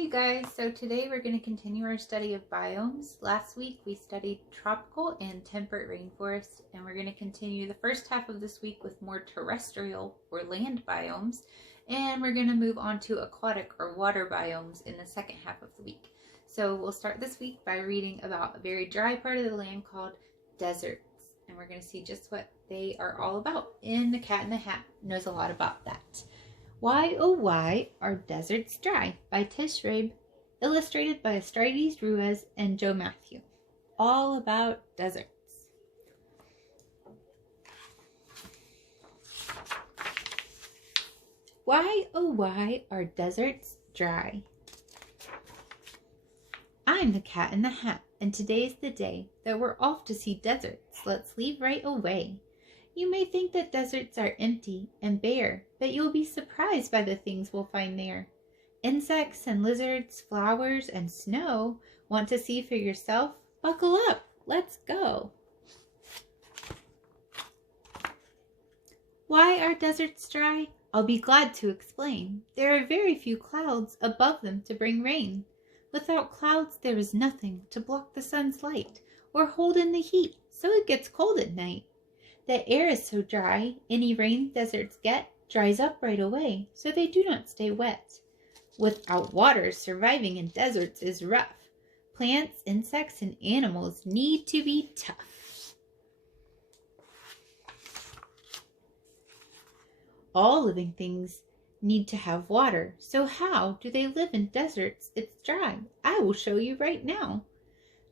you guys, so today we're going to continue our study of biomes. Last week we studied tropical and temperate rainforest, and we're going to continue the first half of this week with more terrestrial or land biomes, and we're going to move on to aquatic or water biomes in the second half of the week. So we'll start this week by reading about a very dry part of the land called deserts, and we're going to see just what they are all about. And the Cat in the Hat knows a lot about that. Why, oh why, are deserts dry? By Tish, Rabe, illustrated by Astrides Ruiz and Joe Matthew. All about deserts. Why, oh why, are deserts dry? I'm the Cat in the Hat, and today's the day that we're off to see deserts. Let's leave right away. You may think that deserts are empty and bare, but you'll be surprised by the things we'll find there. Insects and lizards, flowers and snow. Want to see for yourself? Buckle up, let's go. Why are deserts dry? I'll be glad to explain. There are very few clouds above them to bring rain. Without clouds, there is nothing to block the sun's light or hold in the heat, so it gets cold at night. The air is so dry, any rain deserts get dries up right away, so they do not stay wet. Without water, surviving in deserts is rough. Plants, insects, and animals need to be tough. All living things need to have water, so how do they live in deserts? It's dry. I will show you right now.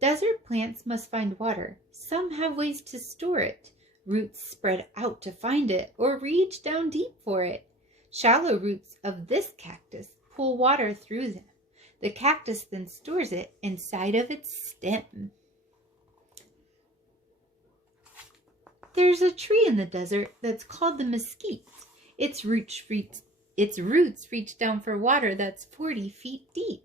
Desert plants must find water. Some have ways to store it. Roots spread out to find it or reach down deep for it. Shallow roots of this cactus pull water through them. The cactus then stores it inside of its stem. There's a tree in the desert that's called the mesquite. Its roots reach down for water that's 40 feet deep.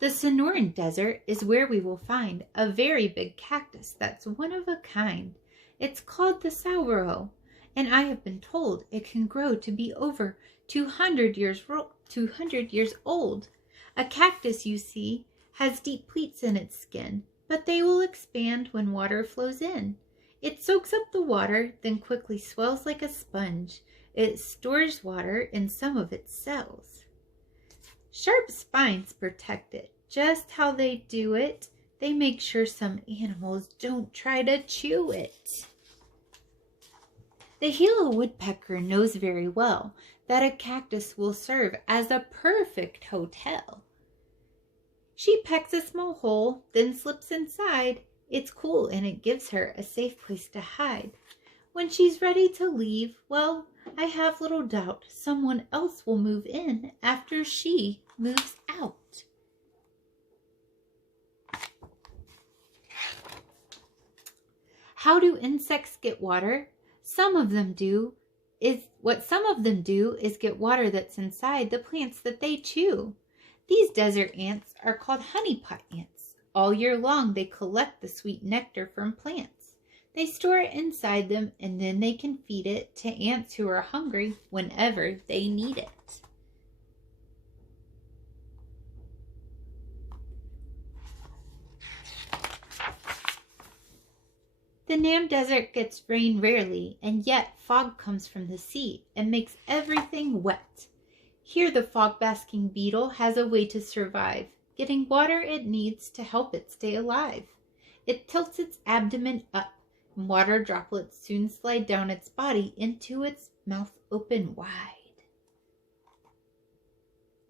The Sonoran Desert is where we will find a very big cactus that's one of a kind. It's called the saguaro, and I have been told it can grow to be over 200 years old. A cactus, you see, has deep pleats in its skin, but they will expand when water flows in. It soaks up the water, then quickly swells like a sponge. It stores water in some of its cells. Sharp spines protect it. Just how they do it, they make sure some animals don't try to chew it. The Gila woodpecker knows very well that a cactus will serve as a perfect hotel. She pecks a small hole, then slips inside. It's cool and it gives her a safe place to hide. When she's ready to leave, well, I have little doubt someone else will move in after she moves out. How do insects get water? Some of them do is get water that's inside the plants that they chew. These desert ants are called honeypot ants. All year long they collect the sweet nectar from plants. They store it inside them and then they can feed it to ants who are hungry whenever they need it. The Nam Desert gets rain rarely, and yet fog comes from the sea and makes everything wet. Here the fog-basking beetle has a way to survive, getting water it needs to help it stay alive. It tilts its abdomen up, and water droplets soon slide down its body into its mouth open wide.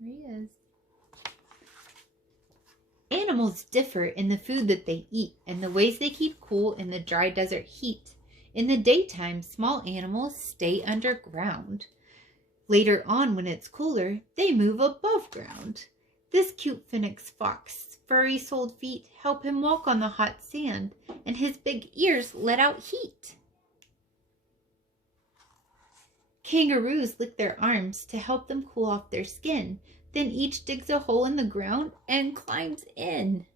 There he is. Animals differ in the food that they eat and the ways they keep cool in the dry desert heat. In the daytime, small animals stay underground. Later on, when it's cooler, they move above ground. This cute phoenix fox, furry-soled feet help him walk on the hot sand, and his big ears let out heat. Kangaroos lick their arms to help them cool off their skin. Then each digs a hole in the ground and climbs in.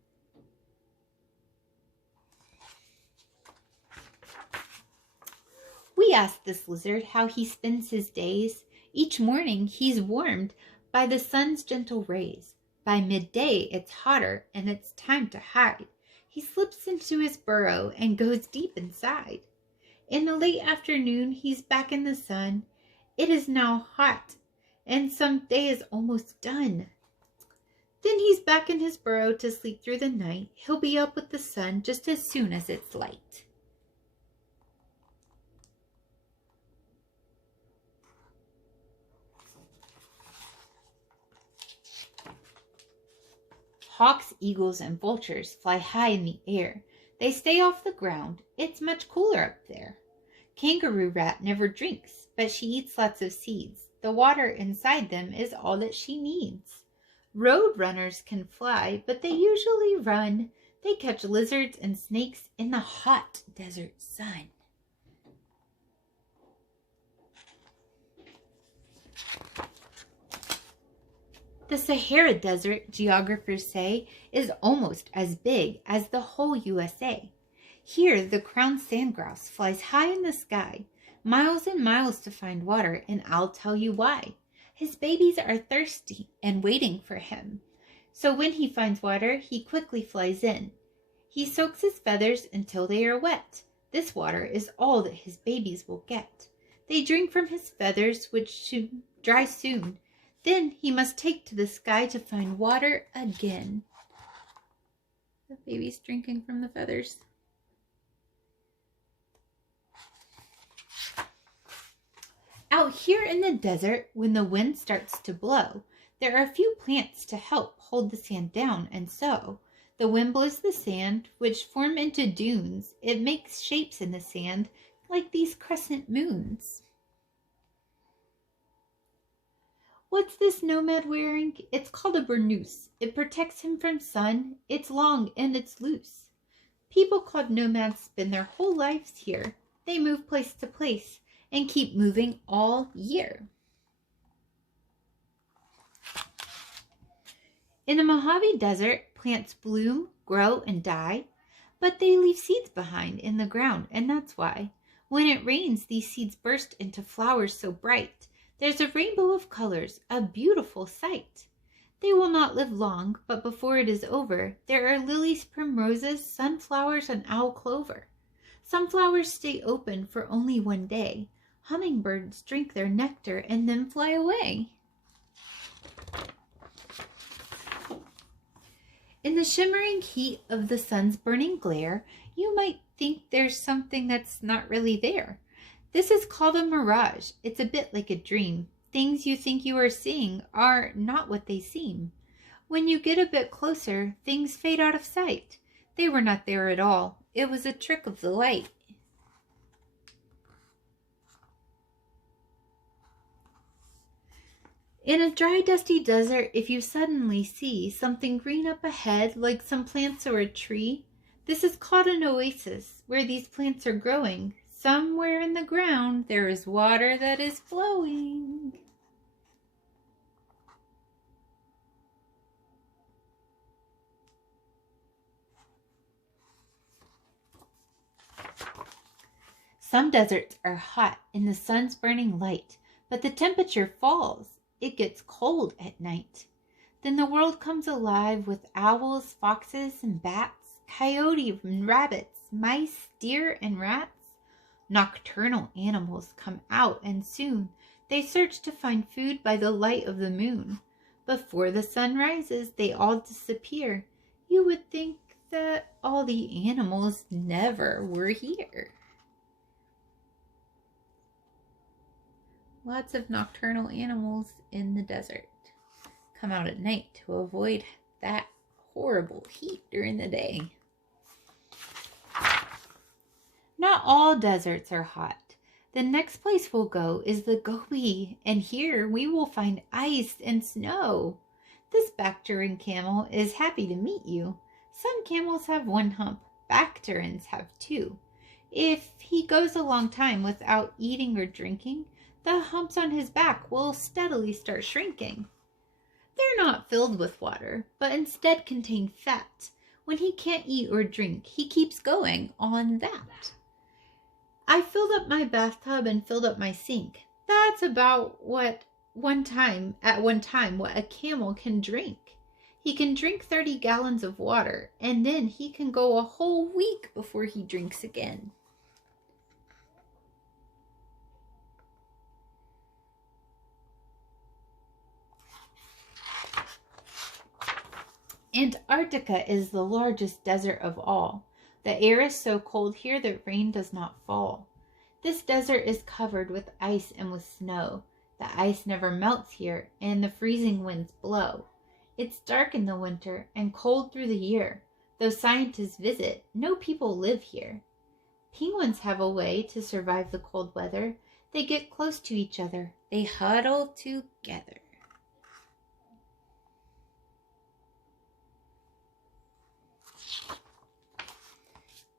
We asked this lizard how he spends his days. Each morning he's warmed by the sun's gentle rays. By midday it's hotter and it's time to hide. He slips into his burrow and goes deep inside. In the late afternoon he's back in the sun. It is now hot and some day is almost done. Then he's back in his burrow to sleep through the night. He'll be up with the sun just as soon as it's light. Hawks, eagles, and vultures fly high in the air. They stay off the ground. It's much cooler up there. Kangaroo rat never drinks, but she eats lots of seeds. The water inside them is all that she needs. Road runners can fly, but they usually run. They catch lizards and snakes in the hot desert sun. The Sahara Desert, geographers say, is almost as big as the whole USA. Here, the crowned sandgrouse flies high in the sky, miles and miles to find water, and I'll tell you why. His babies are thirsty and waiting for him. So when he finds water, he quickly flies in. He soaks his feathers until they are wet. This water is all that his babies will get. They drink from his feathers, which should dry soon. Then he must take to the sky to find water again. The baby's drinking from the feathers. Out here in the desert, when the wind starts to blow, there are a few plants to help hold the sand down, and so the wind blows the sand, which form into dunes. It makes shapes in the sand like these crescent moons. What's this nomad wearing? It's called a burnous. It protects him from sun. It's long and it's loose. People called nomads spend their whole lives here. They move place to place and keep moving all year. In the Mojave Desert, plants bloom, grow, and die, but they leave seeds behind in the ground, and that's why. When it rains, these seeds burst into flowers so bright. There's a rainbow of colors, a beautiful sight. They will not live long, but before it is over, there are lilies, primroses, sunflowers, and owl clover. Some flowers stay open for only one day. Hummingbirds drink their nectar and then fly away. In the shimmering heat of the sun's burning glare, you might think there's something that's not really there. This is called a mirage. It's a bit like a dream. Things you think you are seeing are not what they seem. When you get a bit closer, things fade out of sight. They were not there at all. It was a trick of the light. In a dry, dusty desert, if you suddenly see something green up ahead, like some plants or a tree, this is called an oasis, where these plants are growing. Somewhere in the ground, there is water that is flowing. Some deserts are hot in the sun's burning light, but the temperature falls. It gets cold at night. Then the world comes alive with owls, foxes, and bats, coyotes and rabbits, mice, deer, and rats. Nocturnal animals come out, and soon they search to find food by the light of the moon. Before the sun rises, they all disappear. You would think that all the animals never were here. Lots of nocturnal animals in the desert come out at night to avoid that horrible heat during the day. Not all deserts are hot. The next place we'll go is the Gobi, and here we will find ice and snow. This Bactrian camel is happy to meet you. Some camels have one hump. Bactrians have two. If he goes a long time without eating or drinking, the humps on his back will steadily start shrinking. They're not filled with water, but instead contain fat. When he can't eat or drink, he keeps going on that. I filled up my bathtub and filled up my sink. That's about what at one time what a camel can drink. He can drink 30 gallons of water, and then he can go a whole week before he drinks again. Antarctica is the largest desert of all. The air is so cold here that rain does not fall. This desert is covered with ice and with snow. The ice never melts here, and the freezing winds blow. It's dark in the winter and cold through the year. Though scientists visit, no people live here. Penguins have a way to survive the cold weather. They get close to each other. They huddle together.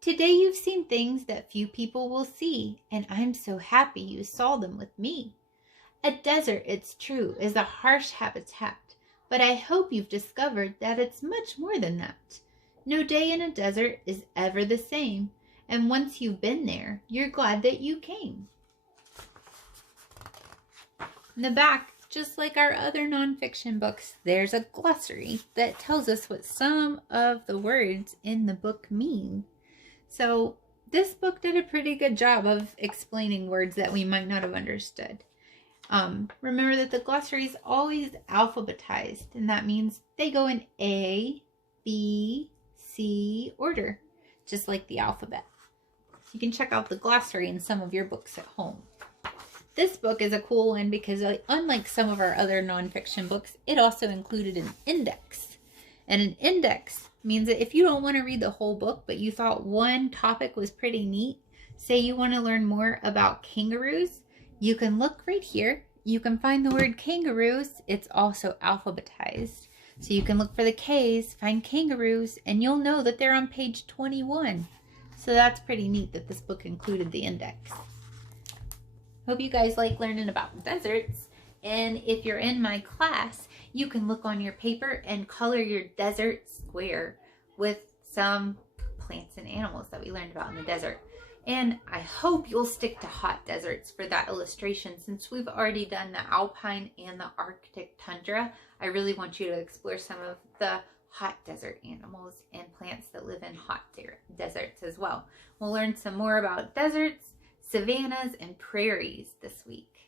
Today you've seen things that few people will see, and I'm so happy you saw them with me. A desert, it's true, is a harsh habitat, but I hope you've discovered that it's much more than that. No day in a desert is ever the same, and once you've been there, you're glad that you came. In the back, just like our other nonfiction books, there's a glossary that tells us what some of the words in the book mean. So this book did a pretty good job of explaining words that we might not have understood. Remember that the glossary is always alphabetized, and that means they go in A, B, C order, just like the alphabet. You can check out the glossary in some of your books at home. This book is a cool one because unlike some of our other nonfiction books, it also included an index. And an index means that if you don't want to read the whole book, but you thought one topic was pretty neat, say you want to learn more about kangaroos, you can look right here. You can find the word kangaroos. It's also alphabetized. So you can look for the K's, find kangaroos, and you'll know that they're on page 21. So that's pretty neat that this book included the index. Hope you guys like learning about deserts. And if you're in my class, you can look on your paper and color your desert square with some plants and animals that we learned about in the desert. And I hope you'll stick to hot deserts for that illustration. Since we've already done the alpine and the Arctic tundra, I really want you to explore some of the hot desert animals and plants that live in hot deserts as well. We'll learn some more about deserts, savannas, and prairies this week.